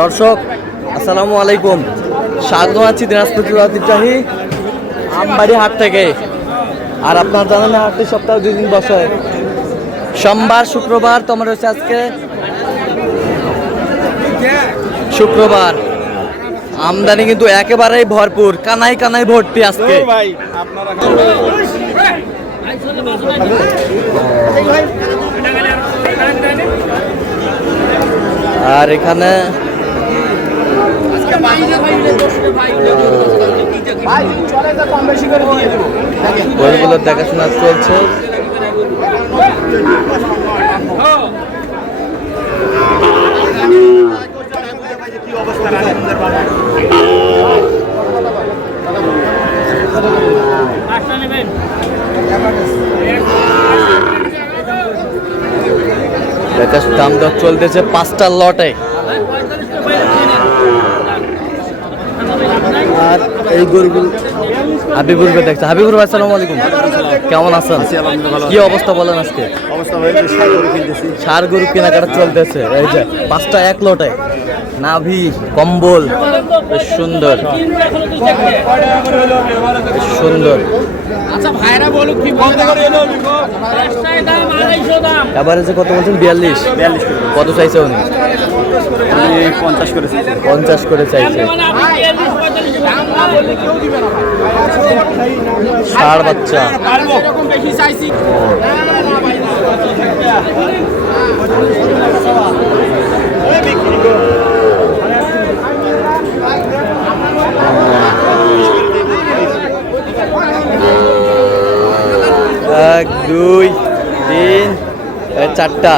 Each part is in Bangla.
দর্শক আসসালামু আলাইকুম, স্বাগত আছি দিনাজপুর ঐতিহ্যবাহী আমবাড়ি হাট থেকে। আর আপনার জানেন হাটটি সপ্তাহে 2 দিন বসে, সোমবার শুক্রবার। তোমার হচ্ছে আজকে শুক্রবার। আমদানি কিন্তু একেবারেই ভরপুর, কানাই কানাই ভর্তি আজকে। আর এখানে বইগুলোর দেখাশোনা চলছে। দাম দর চলতেছে 5টা লটে। আর এই গরুগুলো হাবিবুরকে দেখছে। হাবিবুর ভাই আসসালামু আলাইকুম, কেমন আছেন? কি অবস্থা বলেন আজকে? ষাঁড় গরু কেনাকাটা চলতেছে। এই যে 5টা এক লটে, নাভি কম্বল বেশ সুন্দর সুন্দর। এবারে কত বলছেন? 42। কত চাইছে উনি? 50 করে চাইছে। ষাঁড় বাচ্চা। 1 2 3 4টা।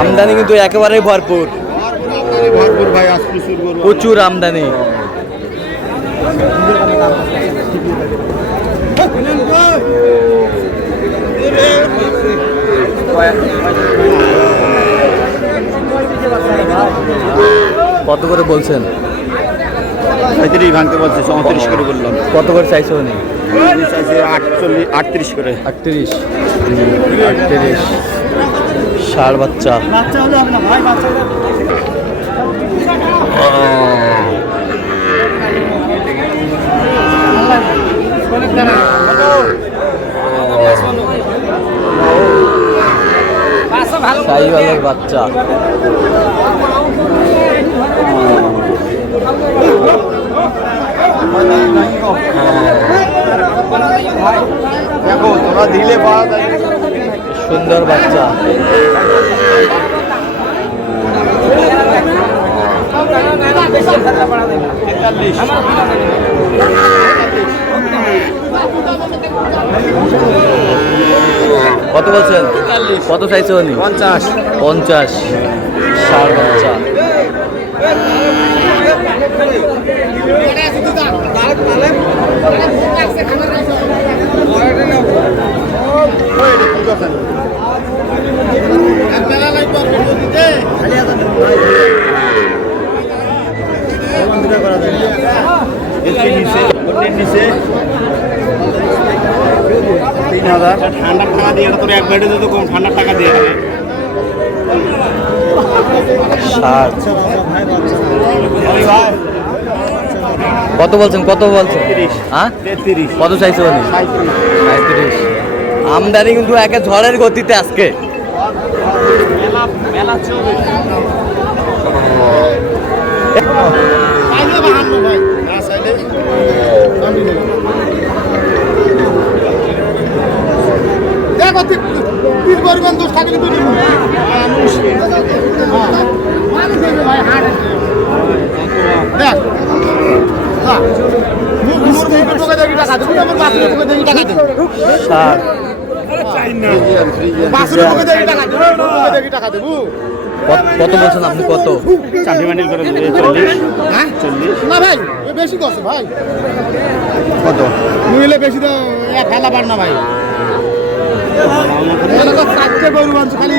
আমদানি কিন্তু একেবারেই ভরপুর, প্রচুর আমদানি। কত করে বলছেন? 35 ভাঙতে বলছে, 34 করে বললাম। কত করে চাইছে উনি? চাইছে 38 করে। 38। ষাঁড় বাচ্চা। শাহিওয়ালের বাচ্চা। সুন্দর বাচ্চা। কত বলছেন? কত চাইছে উনি? 50। ষাঁড় বাচ্চা। ঠান্ডার টাকা দিয়ে তোর এক বেডে তো কম, ঠান্ডার টাকা দিয়ে কত বলছেন? হ্যাঁ 33। কত চাইছে উনি? 35। আমদানি কিন্তু একে ঝড়ের গতিতে আজকে। কত বলছেন আপনি? কত? চাকরি বান্ডিল করে 40। হ্যাঁ 40 না ভাই, বেশি করছে ভাই। কত নিলে বেশি তো ফেলা পার না ভাই। চারটে গরু আনছে খালি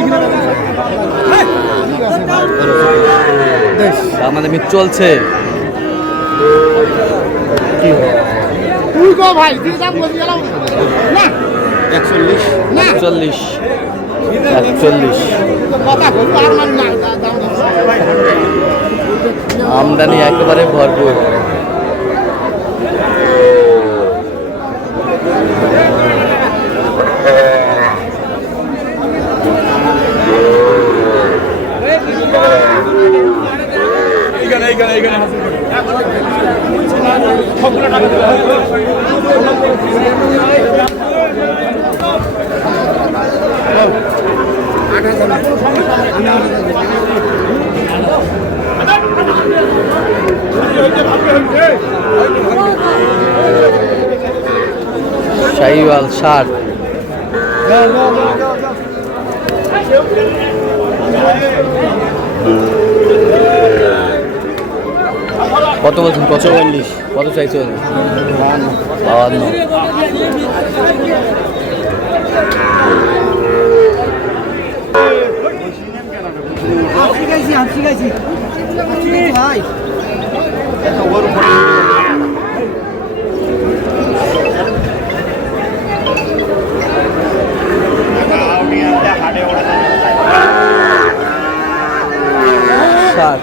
তার মানে মিট চলছে। তুই গো ভাই তুই দাম বলি গেলাম না 41 না 41 কথা খুব আর মানে না দাম আমদানি একেবারে ভরপুর। শাহিওয়াল 60, কত বলছেন? কত 44, কত চাইছেন? 52। ষাট।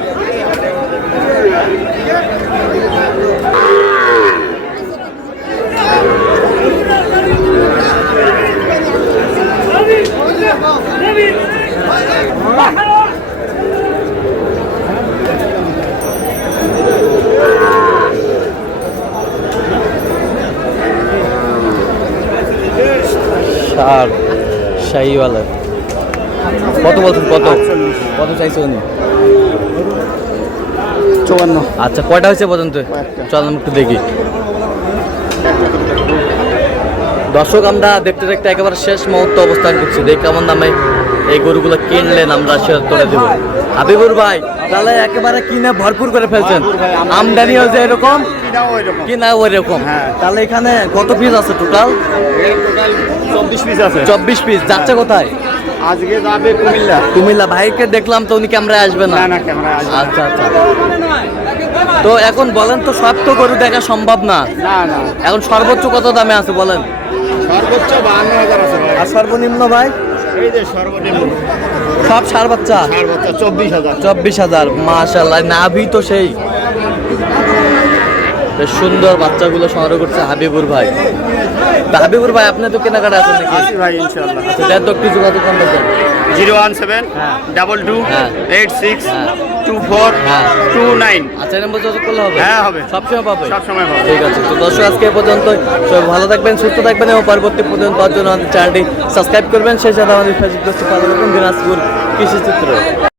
ষাট শাহিওয়ালের কত বলছেন? কত কত চাইছে উনি? 54। আচ্ছা, কয়টা হয়েছে পর্যন্ত? চল আমি একটু দেখি। দর্শক, আমরা দেখতে দেখতে একেবারে শেষ মুহূর্তে অবস্থান করছি। দেখি কেমন দামে এই গরুগুলো কিনলেন, আমরা সেটা তুলে দেবো। হাবিবুর ভাই, তাহলে একেবারে কিনে ভরপুর করে ফেলছেন। আমদানিও যে এরকম, কিনা ওই রকম। তাহলে এখানে কত পিস আছে টোটাল? টোটাল 24 পিস আছে। 24 পিস। যাচ্ছে কোথায়? আজকে যাবে কুমিল্লা। কুমিল্লা। ভাইকে দেখলাম তো, উনি ক্যামেরায় আসবে না? না ক্যামেরা আসবে। আচ্ছা আচ্ছা। তো এখন বলেন তো, সব তো গরু দেখা সম্ভব না। না এখন সর্বোচ্চ কত দামে আছে বলেন? সর্বোচ্চ 52,000 আছে ভাই। আর সর্বনিম্ন ভাই? এই যে সর্বনিম্ন সব সার বাচ্চা সর্বোচ্চ 24,000। 24,000। মাশাআল্লাহ, নাভি তো সেই। বেশ সুন্দর বাচ্চাগুলো সংগ্রহ করছে হাবিবুর ভাই। তা হাবিবুর ভাই, আপনি তো কেনাকাটা আছেন নাকি? আসি ভাই ইনশাআল্লাহ। আচ্ছা, দেন তো একটু যোগাযোগ করতে দেন। 017 22 হ্যাঁ। 86 হ্যাঁ। 24 হ্যাঁ। 29। আচ্ছা, এই নম্বর যোগাযোগ করলে হবে? হ্যাঁ, হবে। সবসময় পাবে? সবসময় পাবে। ঠিক আছে। তো দর্শক, আজকে এ পর্যন্ত। সবাই ভালো থাকবেন, সুস্থ থাকবেন এবং পরবর্তী পর্যন্ত পাওয়ার জন্য আমাদের চ্যানেলটি সাবস্ক্রাইব করবেন। সেই সাথে আমাদের ফেসবুক পেজটি ফলো করবেন, দিনাজপুর কৃষি চিত্র।